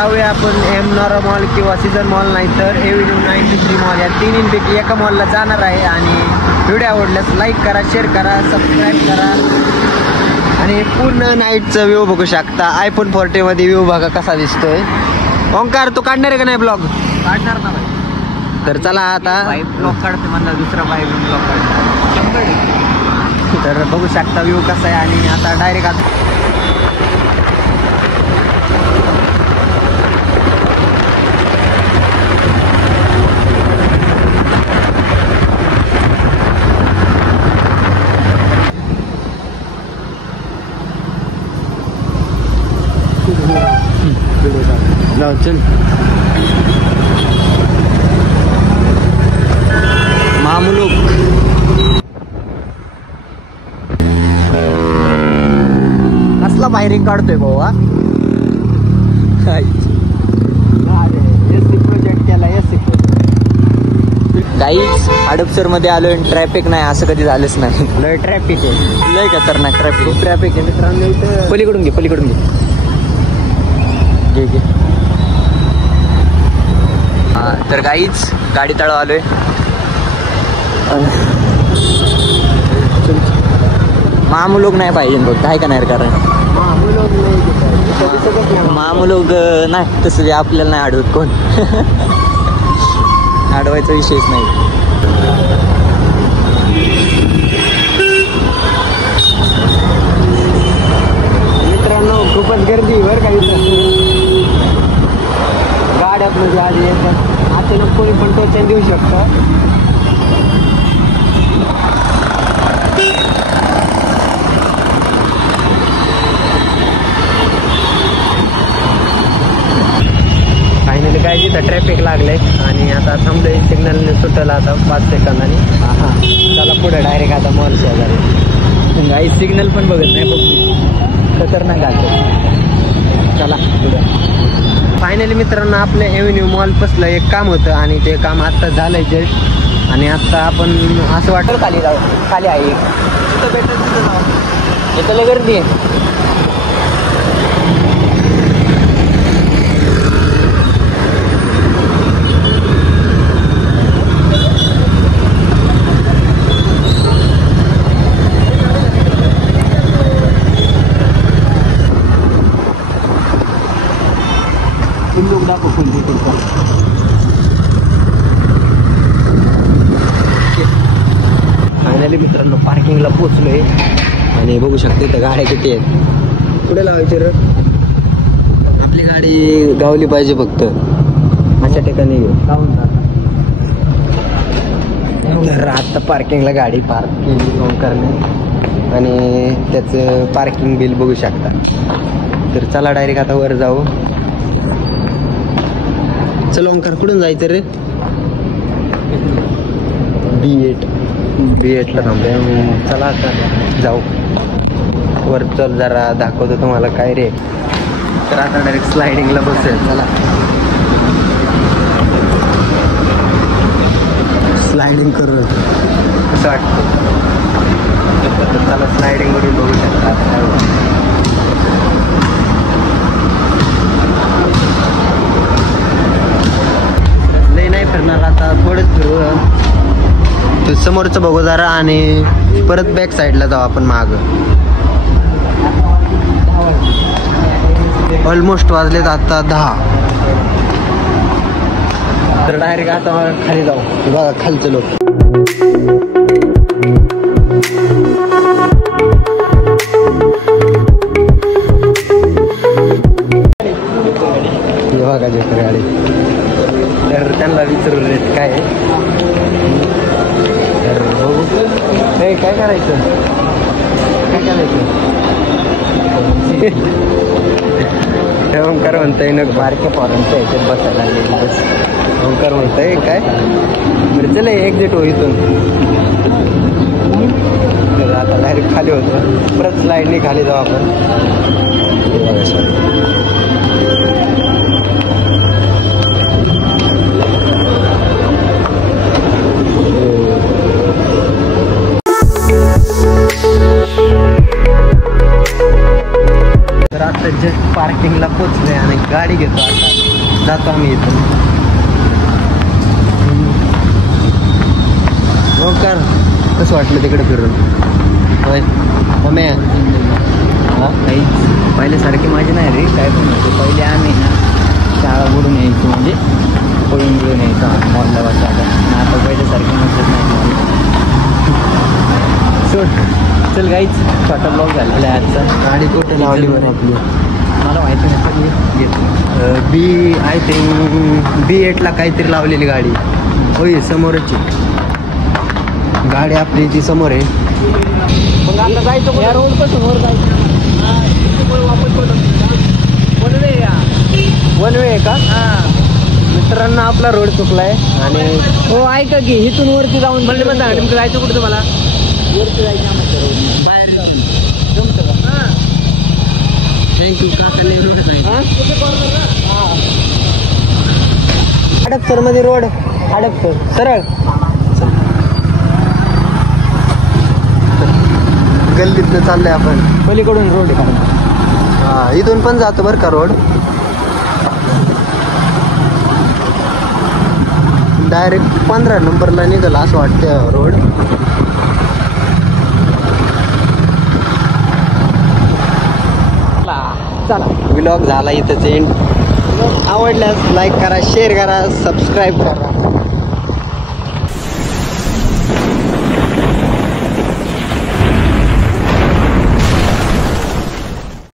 जाऊया आपण M नॉरा mall किंवा सीझन मॉल नाही तर एव्हेन्यू 93 मॉल या तिन्हींपैकी एका मॉलला जाणार आहे. आणि व्हिडिओ आवडल्यास लाईक करा, शेअर करा, सबस्क्राईब करा. आणि पूर्ण नाईटचा व्ह्यू बघू शकता. आयफोन 40 मध्ये व्ह्यू बघा कसा दिसतोय. ओंकार तू काढणार आहे का नाही ब्लॉग? काढणार ना भाई. तर चला आता ब्लॉग काढते म्हणलं दुसरा बाईक ब्लॉग काढतो. तर बघू शकता व्ह्यू कसा आहे. आणि आता डायरेक्ट आता जाऊ चल. मामुलुक कसला बाहेरिंग काढतोय भाऊ. प्रोजेक्ट केला. गाईज हडपसर मध्ये आलोय. ट्रॅफिक नाही असं कधी झालंच नाही. लय ट्रॅफिक आहे. लय खतरनाक ट्रॅफिक. खूप ट्रॅफिक आहे मित्रांनो इथं. पलीकडून घे पलीकडून घे घे. तर गाईज गाडी तळ आलोय. मामुलोग नाही पाहिजे बघ काय का नाही. कारण मामुलोग नाही तसं ते आपल्याला नाही अडवत कोण. अडवायचा विषयच नाही. मित्रांनो खूपच गर्दी बरं का इथं. गाड्यात म्हणजे आधी येतात. अचानक कोणी पण टोचन देऊ शकतं. फायनली काय तिथं ट्रॅफिक लागलंय आणि आता थांबलोय. सिग्नल सुटलं आता 5 सेकंदांनी. हां चला पुढे डायरेक्ट आता मॉल शेजारी. गाई सिग्नल पण बघत नाही बघ. खतरनाक झालं. चला पुढे. फायनली मित्रांनो आपल्या एव्हेन्यू मॉल पासलं एक काम होतं आणि ते काम आत्ता झालंय जस्ट. आणि आत्ता आपण असं वाटतं खाली जाऊ. खाली आहे तिथं भेटत तिथं जाऊ. इथं लय गर्दी आहे. फायनली मित्रांनो पार्किंगला पोचलोय. आणि बघू शकता इथं गाड्या किती आहेत. पुढे लावायचे रे. आपली गाडी गावली पाहिजे फक्त अशा ठिकाणी. तर आता पार्किंगला गाडी पार्क केली करणे आणि त्याचं पार्किंग बिल बघू शकता. तर चला डायरेक्ट आता वर जाऊ. चलो ओंकार कुठून जायचं रे? B8 थांबले. चला आता जाऊ वर. चल जरा दाखवतो तुम्हाला काय रे. तर आता डायरेक्ट स्लायडिंगला बसेल. चला स्लायडिंग करू कसं वाटतं. चला स्लायडिंग वरून बघू शकता. लई नाही फिरणार आता थोडंच फिरू. ते समोरचं बघू जरा आणि परत बॅक साईडला जाऊ आपण माग. ऑलमोस्ट वाजलेत आता 10. तर डायरेक्ट आता खाली जाऊ. बघा खालचे लोक. बघा जेकर गाडी. तर त्यांना विचारू रेट काय आहे. तर बघू काय करायचं. काय करायचं. ओंकार म्हणतोय ना बारक्या पोरांच्या ह्याच्यात बसायला लागले. बस ओंकार म्हणतोय काय. बरं चला एक्झिट हो इथून. आता डायरेक्ट खाली होतो. परत स्लाईडने खाली जाऊ आपण. तर आता जस्ट पार्किंगला पोचलोय आणि गाडी घेतो. येतो आता, जातो आम्ही इथून. हो कर, कसं वाटलं तिकडे फिरून? होय मम्मी काहीच पहिल्यासारखी माझी नाही रे, काय पण होते. पहिले आम्ही ना शाळा बुडून यायचो, म्हणजे पळून बुडून यायचो मॉलला बसायला. आता पहिल्यासारखी मजत नाही मॉल. सोड चल गाईच, छोटा ब्लॉग झालेला आहे आजचा. गाडी कुठे लावली बरं आपली? मला माहिती नाही घेतो. बी आय थिंक B8ला काहीतरी लावलेली गाडी. होय समोरची गाडी आपली ती समोर आहे. मग आता जायचं या रोड पासून वर जायचं. वन वे आहे का? मित्रांनो आपला रोड चुकलाय आणि हो ऐका की इथून वरती जाऊन म्हणले पण सांगा नेमकं जायचं कुठं तुम्हाला? वरती जायचं जमतं का? थँक्यू काकाले रोड हडपसर मध्ये रोड, हडपसर सरळ गल्लीतनं चाललंय आपण. पलीकडून रोड आहे का? हा इथून पण जातो बरं का रोड. डायरेक्ट 15 नंबरला निघाला असं वाटतं रोड. चला व्लॉग झाला इथंच एंड. आवडल्यास लाईक करा, शेअर करा, सबस्क्राईब करा.